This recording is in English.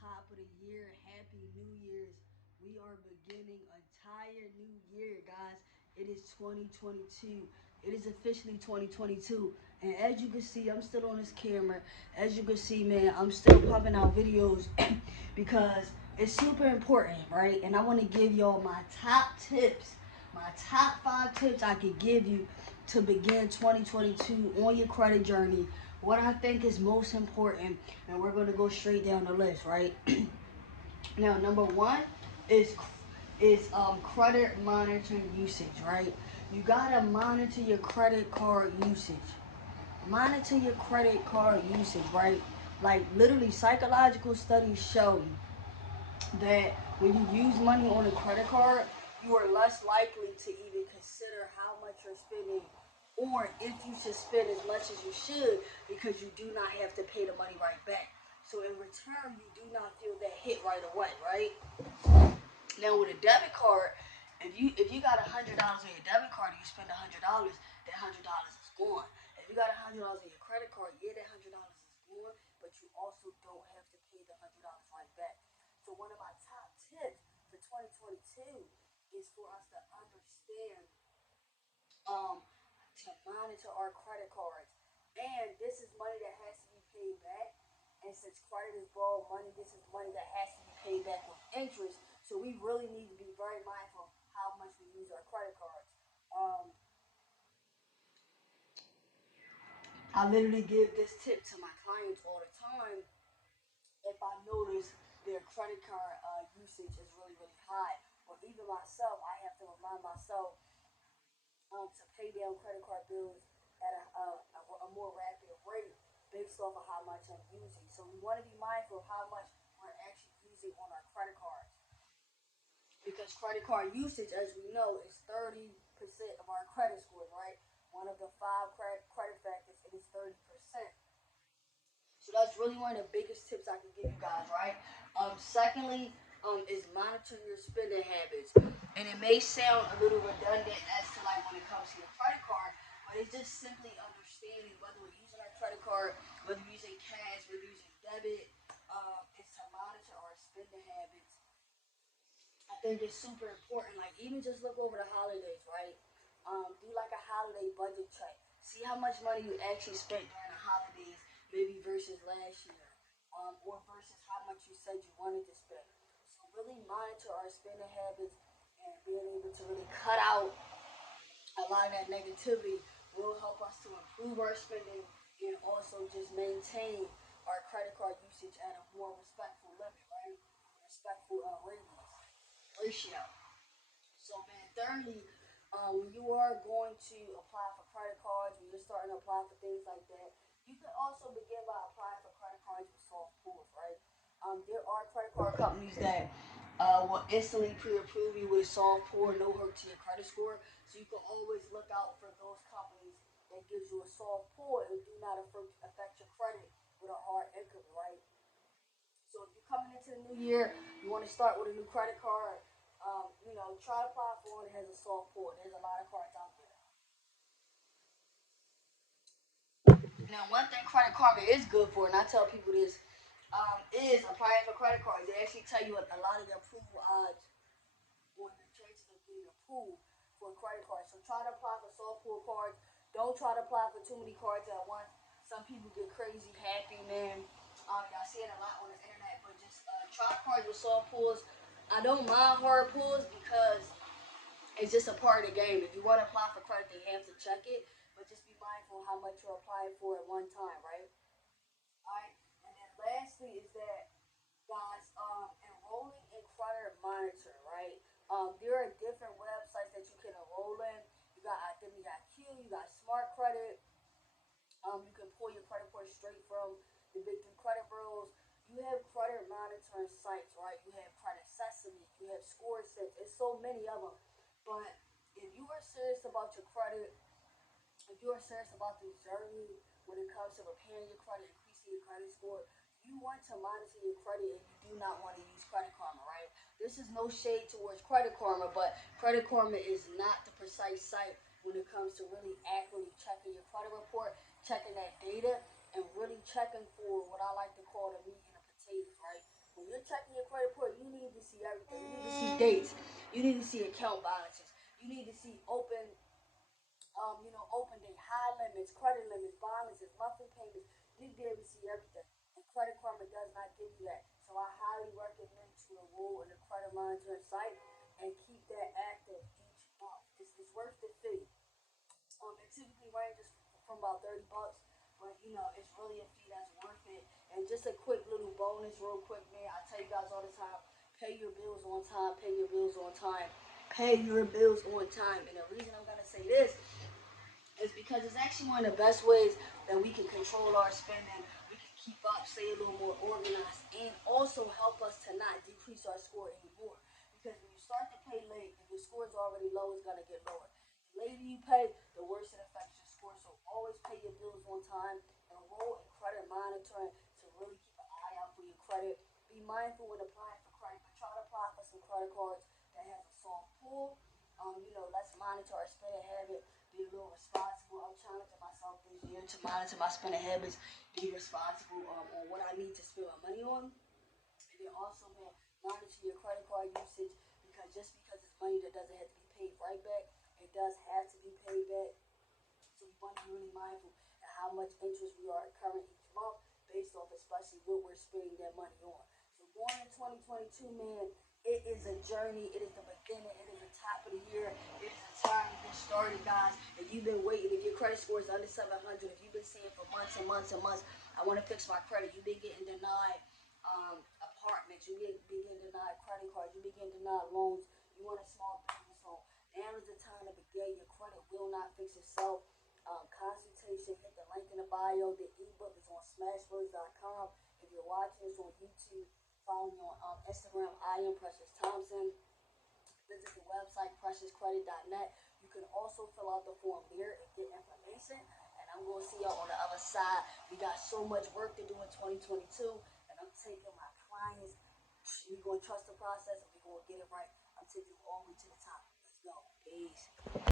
top of the year. Happy New Year's. We are beginning a entire new year, guys. It is 2022. It is officially 2022. And as you can see, I'm still on this camera. As you can see, man, I'm still pumping out videos because it's super important, right? And I want to give y'all my top tips, my top 5 tips I could give you to begin 2022 on your credit journey. What I think is most important, and we're going to go straight down the list, right? Now, number one is credit monitoring usage, right? You gotta monitor your credit card usage. Monitor your credit card usage, right? Like literally, psychological studies show that when you use money on a credit card, you are less likely to even consider how much you're spending or if you should spend as much as you should because you do not have to pay the money right back. So in return, you do not feel that hit right away, right? Now with a debit card, if you got $100 on your debit card and you spend $100, that $100 is gone. If you got $100 on your credit card, yeah, that $100 is gone, but you also don't have to pay the $100 right back. So one of my top tips for 2022 is for us to understand um to monitor our credit cards. And this is money that has to be paid back. And since credit is borrowed money, this is money that has to be paid back with interest. So we really need to be very mindful of how much we use our credit cards. Um, I literally give this tip to my clients all the time if I notice their credit card usage is really, really high. Or even myself, I have to remind myself to pay down credit card bills at a more rapid rate based off of how much I'm using. So we want to be mindful of how much we're actually using on our credit cards because credit card usage, as we know, is 30% of our credit scores, right? One of the five credit factors, it is 30%. So that's really one of the biggest tips I can give you guys, right? Secondly, is monitor your spending habits. And it may sound a little redundant as to like when it comes to your credit card, but it's just simply understanding whether we're using our credit card, whether we're using cash, whether we're using debit, it's to monitor our spending habits. I think it's super important. Like even just look over the holidays, right? Do like a holiday budget check. See how much money you actually spent during the holidays, maybe versus last year, or versus how much you said you wanted to spend. So really monitor our spending habits and being able to really cut out a lot of that negativity will help us to improve our spending and also just maintain our credit card usage at a more respectful limit, right? Respectful ratio. So man, thirdly, when you are going to apply for credit cards, when you're starting to apply for things like that, you can also begin by applying for credit cards with soft pulls, right? There are credit card companies that will instantly pre-approve you with a soft pull, no hurt to your credit score. So you can always look out for those companies that gives you a soft pull and do not affect your credit with a hard income, right? So if you're coming into the new year, you want to start with a new credit card. Try to apply for one that has a soft port. There's a lot of cards out there. Now, one thing Credit Karma is good for, and I tell people this, is applying for credit cards. They actually tell you a lot of the approval odds on the chances of getting approved for a credit card. So try to apply for soft pull cards. Don't try to apply for too many cards at once. Some people get crazy happy, man. Y'all see it a lot on the internet, but just try cards with soft pulls. I don't mind hard pulls because it's just a part of the game. If you want to apply for credit, they have to check it, but just be mindful how much you're applying for at one time, right? All right. And then lastly is that guys, enrolling in credit monitor, right? There are different websites that you can enroll in. You got Identity IQ, you got Smart Credit. You can pull your credit report straight from the big three credit bureaus. You have credit monitoring sites, right? You have Credit Sesame, you have Score Sense. It's so many of them. But if you are serious about your credit, if you are serious about this journey when it comes to repairing your credit, increasing your credit score, you want to monitor your credit and you do not want to use Credit Karma, right? This is no shade towards Credit Karma, but Credit Karma is not the precise site when it comes to really accurately checking your credit report, checking that data, and really checking for what I like to call the meat and the potatoes, right? When to see everything. You need to see dates. You need to see account balances. You need to see open day high limits, credit limits, balances, monthly payments. You need to be able to see everything. And Credit Karma does not give you that. So I highly recommend to enroll in a credit monitoring site and keep that active each month. It's worth the fee. It typically ranges from about $30, but it's really a fee that's worth it. And just a quick little bonus, real quick, man. I tell you guys all the time, pay your bills on time, pay your bills on time, pay your bills on time. And the reason I'm gonna say this is because it's actually one of the best ways that we can control our spending. We can keep up, stay a little more organized, and also help us to not decrease our score anymore. Because when you start to pay late, if your score is already low, it's gonna get lower. The later you pay, the worse it affects your score. So always pay your bills on time. Enroll in credit monitoring to really keep an eye out for your credit. Be mindful when applying for credit, but try to apply for some credit cards that has a soft pull. Let's monitor our spending habit, be a little responsible. I'm challenging myself this year to monitor my spending habits, be responsible on what I need to spend my money on. And then also, man, monitor your credit card usage because just because it's money that doesn't have to be paid right back, it does have to be paid back. So we want to be really mindful of how much interest we are incurring each month based off especially what we're spending that money on. So going in 2022, man, it is a journey. It is the beginning. It is the top of the year. It is the time to get started, guys. If you've been waiting, if your credit score is under 700, if you've been saying for months and months and months, I want to fix my credit, you've been getting denied apartments, been getting denied credit cards, you've been getting denied loans, you want a small business loan. Now is the time to begin. Your credit will not fix itself. Consultation, hit the link in the bio. The ebook is on smashwords.com. If you're watching this on YouTube, follow me on Instagram. I am Precious Thompson. Visit the website preciouscredit.net. You can also fill out the form there and get information. And I'm going to see y'all on the other side. We got so much work to do in 2022, and I'm taking my clients. We're going to trust the process and we're going to get it right. I'm taking you all the way to the top. Let's go. Peace.